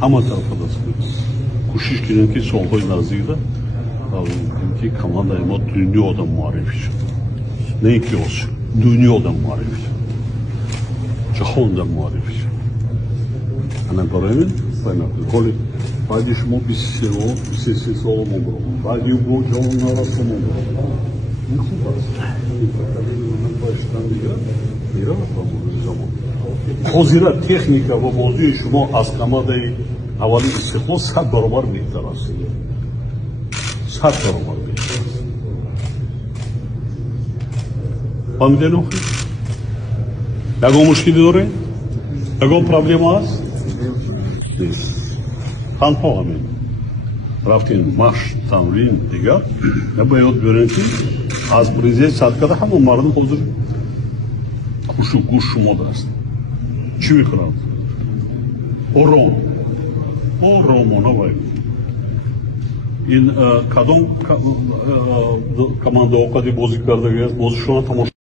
Hamma tarafadasiz. Ko'shish kerakki, so'lg'oy nazdikda komanda ma dunyoda muarrif. Neki olsun, dunyoda muarrif. Jahonda muarrif. Ana barayım, saymaklı. Koli, hadi şu mu bir sessiz olmam bro. Hadi bu canlılar arasında bro. Ne kadar? Baştan bir zaman. Hozira texnika va mavzui shuma az qamadai avvali istiqbol 100 barobar behtar ast. 100 barobar behtar ast. Fahmidan oxir? Yagon mushkili dore? Yagon problema ast? Tanho hamин. Raftin mash tamrin digar. Bayot beran ki az prezident sadqada hamma mardum hozir xushu gush shumoda ast. Çi میکنند؟ آرام نباید. این کدام کمانده اوقاتی بازی کرده است؟ بازی شما تماشا